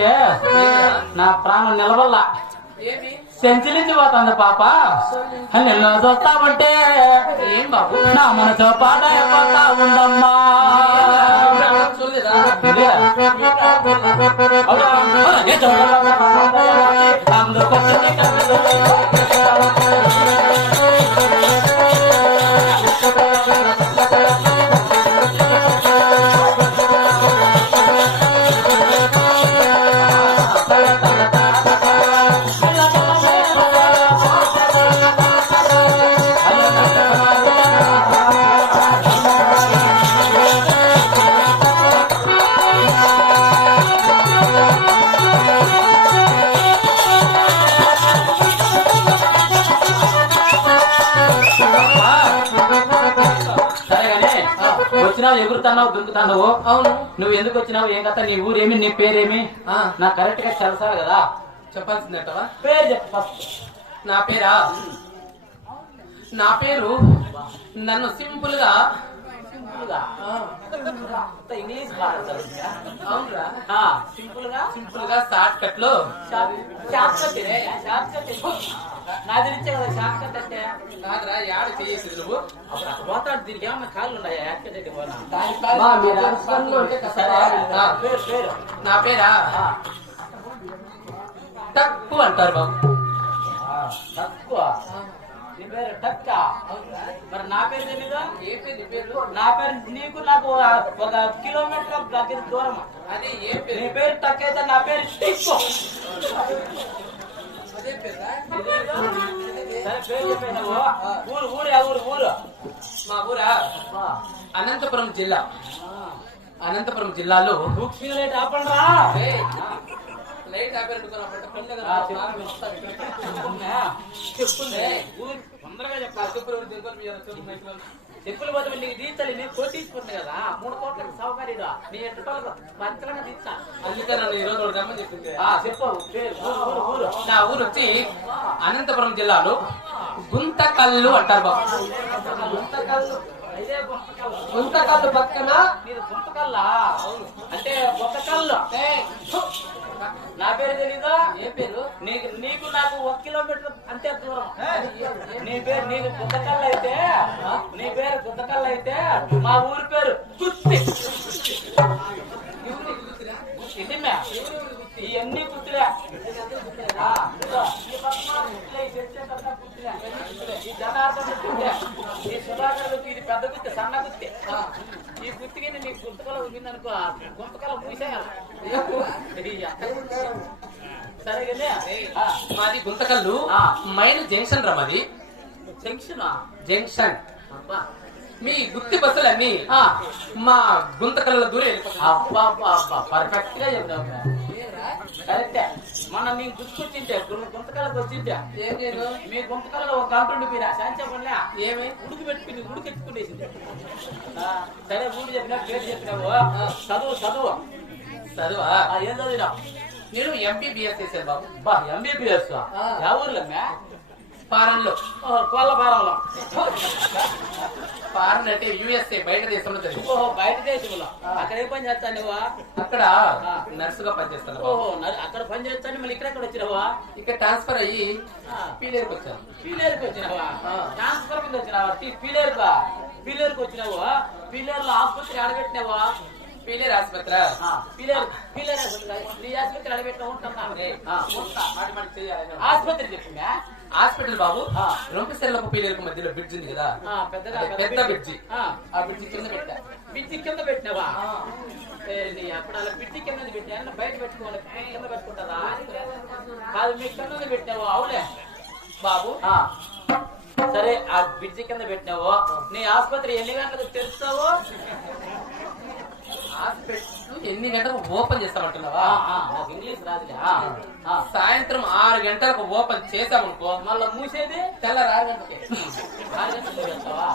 ఉంటే నా ప్రాణం నిలవల్లా సెంచరించి పోతుంది పాప. నిన్ను చూస్తామంటే ఏం బాబు నా మనసు పాడైపోతా ఉండమ్మా. వచ్చినావు ఎగురుతున్నావు దుంకుతున్నావు. అవును. నువ్వు ఎందుకు వచ్చినావు? ఏం కథ? నీ ఊరేమి, నీ పేరేమి? నాకు కరెక్ట్ గా తెలుసా కదా? చెప్పాల్సిందటవా? పేరు చెప్పు. నా పేరా? నా పేరు నన్ను సింపుల్ గా ఇంగ్లీష్ అవునురా సింపుల్ గా సింపుల్ గా షార్ట్ కట్ లో నాదిరించే కదా షార్ట్ కట్ అంటే. కాదురా యాడ చేసి నువ్వు అప్పుడు అక్కడ పోతాడు. దీనికి ఏమన్నా కాళ్ళు ఉన్నాయా? యాక్ట్ అయితే పోనా? పేరు నా పేరా తక్కువ అంటారు బాబు. తక్కువ. నీ పేరు టక్క. మరి నా పేరు తెలీదా? ఏ పేరు? నా పేరు నీకు నాకు ఒక కిలోమీటర్ దగ్గర దూరం. అదే ఏ నీ పేరు? పేరు టక్ అయితే నా పేరు టిక్కు. అదే పేరా? సరే పేరు చెప్పేసావు. ఊరు ఊరు ఊరు ఊరు మా ఊరా అనంతపురం జిల్లా. అనంతపురం జిల్లాలో బుక్స్ లేట్ ఆపండ్రా. లైట్ చెప్పుందే ఊరు తొందరగా చెప్పాలి. చెప్పులు పోతే నీకు తీర్చాలి. నేను కోటి తీసుకుంటున్నా కదా 3 కోట్లకి సౌకర్యం. నీ ఎట్టుకోవాలి మంచిగా తీర్చా. అందుకే నన్ను ఈ రోజు రమ్మని చెప్పింది. చెప్పు ఊరు ఊరు. నా ఊరు వచ్చి అనంతపురం జిల్లాలో గుంతకల్లు అంటారు బాబు. గుంతకల్లు. గుంతకల్లు పక్కన నీది గుంతకల్లా? అంటే గుంతకల్లు. నా పేరు తెలీదా? ఏ పేరు? నీకు నాకు 1 కిలోమీటర్ అంతే దూరం. నీ పేరు నీకు గుంతకల్లు అయితే, నీ పేరు గుంతకల్లు అయితే మా ఊరి పేరు గుత్తి. ఇదిమే ఇవన్నీ గుర్తులే. ఈ జనార్దన్ గుర్తులే. ఈ సుధాకర్ గుర్తు. ఇది పెద్ద గుర్తు, సన్న గుర్తి. ఈ గుర్తుకి నీకు గుంతకల ఉందనుకో, గుంతకల మూసేయాలి. సరే కదా. మాది గుంతకల్లు మైన్ జంక్షన్ రా. మాది జంక్షన్. మీ గుత్తి బస్సులన్నీ మా గుంతకల్లో దూరం. పర్ఫెక్ట్ గా చెప్పినావు. కరెక్టే. మనం నీ గుర్తుకొచ్చింటే గుంతకాలకు వచ్చింటే ఏం లేదు. మీ గుంతకాలలో ఒక గంట ఉండిపోయినా సాయంత్రం ఏమి ఉడికి పెట్టుకుని ఉడికెత్తుకునేసింది. సరే ఊరు చెప్పినా పేరు చెప్పినావు. చదువు చదువు చదువా? ఏం చదివినావు? నేను ఎంబీబీఎస్ చేశాను బాబు. ఎంబీబీఎస్ యా ఊర్లమ్మా? ఫారెన్ లో. కోళ్ళ ఫారంలో. ఫారెన్ అంటే యుఎస్ఏ, బయట దేశంలో చదివి. ఓహో బయట దేశంలో. అక్కడ ఏం పని చేస్తాను నువ్వు? అక్కడ నర్సుగా పనిచేస్తాను. ఓహో అక్కడ పని చేస్తాను. మళ్ళీ ఇక్కడ వచ్చినావా? ఇక్కడ ట్రాన్స్ఫర్ అయ్యి పీలేరుకి వచ్చాను. పీలేరుకి వచ్చినావా? ట్రాన్స్ఫర్ కింద వచ్చినావా? పీలేరుకి వచ్చినావా? పీలేరులో ఆసుపత్రి ఆడబెట్టినావా? పీలేరు ఆసుపత్రి. పీలేరు నీ ఆసుపత్రి ఆడబెట్టినా ఉంటా. ఆసుపత్రి చెప్పిందా? హాస్పిటల్ బాబు రొంపిసెల్లకు పీలేరుకు మధ్యలో బ్రిడ్జ్ ఉంది కదా, పెద్ద బ్రిడ్జి. ఆ బ్రిడ్జి కింద పెట్టా. బ్రిడ్జి కింద పెట్టినావా? అప్పుడు అలా బ్రిడ్జి కింద పెట్టా. బయట పెట్టుకోవాలి. కింద పెట్టుకుంటారా? కాదు మీ కింద పెట్టావు. అవులే బాబు. సరే ఆ బ్రిడ్జి కింద పెట్టినావు. నీ ఆసుపత్రి ఎన్ని గంటలకు తెరుస్తావు? హాస్పిటల్ ఎన్ని గంటలకు ఓపెన్ చేస్తామంటున్నావా? నాకు ఇంగ్లీష్ రాదులే. సాయంత్రం 6 గంటలకు ఓపెన్ చేసామనుకో, మళ్ళా మూసేది తెల్లారి 6 గంటలకి. 6 గంటలకు చేస్తావా?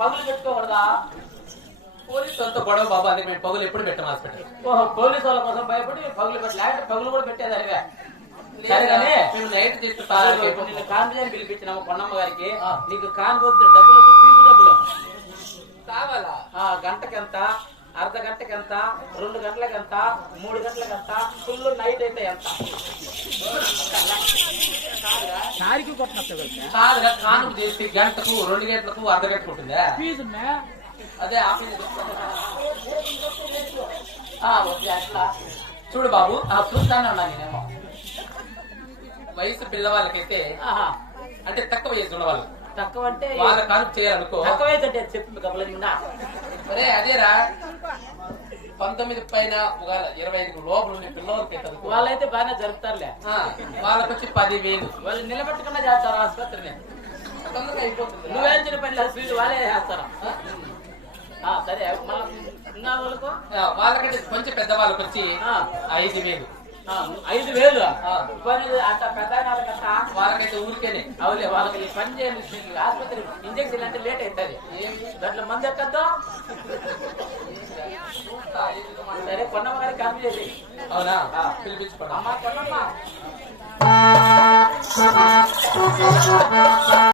పగులు పెట్టుకోకూడదా? పోలీసు అంతా గొడవ బాబు. అందుకే మేము పగులు ఎప్పుడు పెట్టాం హాస్పిటల్. పోలీసు వాళ్ళ కోసం భయపడి పగులు పెట్టి లేకపోతే పగులు కూడా పెట్టేది అడిగా. సరే కానీ మేము నైట్ చేస్తే నిన్ను కాంపిజన్ పిలిపించినాము పొన్నమ్మ గారికి. నీకు కాన్ వద్దు, డబ్బులు వద్దు, ఫీజు డబ్బులు కావాలా? గంటకెంత అర్ధ గంటకి ఎంత, 2 గంటలకి ఎంత, 3 గంటలకి ఎంత, ఫుల్ నైట్ అయితే ఎంత? కాదురా, కానుక చేసి గంటకు 2 గంటలకు అర్ధ గంటకు ఉంటుందా? అదే ఓకే అట్లా చూడు బాబు, చూస్తానే ఉన్నా నేనేమో. వయసు పిల్లవాళ్ళకైతే అంటే తక్కువ వయసు ఉన్న వాళ్ళు తక్కువ అంటే వాళ్ళ కానుక చేయాలనుకో. తక్కువైతే చెప్పి గమనిందా? అరే అదేరా 19 పైన 25 లోపల ఉండే పిల్లలకి వాళ్ళైతే బాగానే జరుపుతారులే. వాళ్ళకి వచ్చి 10,000 వాళ్ళు నిలబెట్టకుండా చేస్తారు ఆసుపత్రిని. తొందరగా అయిపోతుంది. నువ్వేల్చిన పని లేదు, స్వీట్ వాళ్ళే చేస్తారు. సరే ఇంకా వాళ్ళకంటే కొంచెం పెద్ద వాళ్ళకి వచ్చి 5,000. 5,000 పని అంత పెద్ద వాళ్ళకైతే ఊరికేనే. అవులే, వాళ్ళకి ఈ పని చేయండి. ఆసుపత్రి ఇంజక్షన్ అంటే లేట్ అవుతుంది. దాంట్లో మంది ఎక్కద్దు. సరే కొన్నమ్మ గారికి కాపీ చేసి. అవునా, పిలిపించుకోండి. అమ్మా కొన్నమ్మ.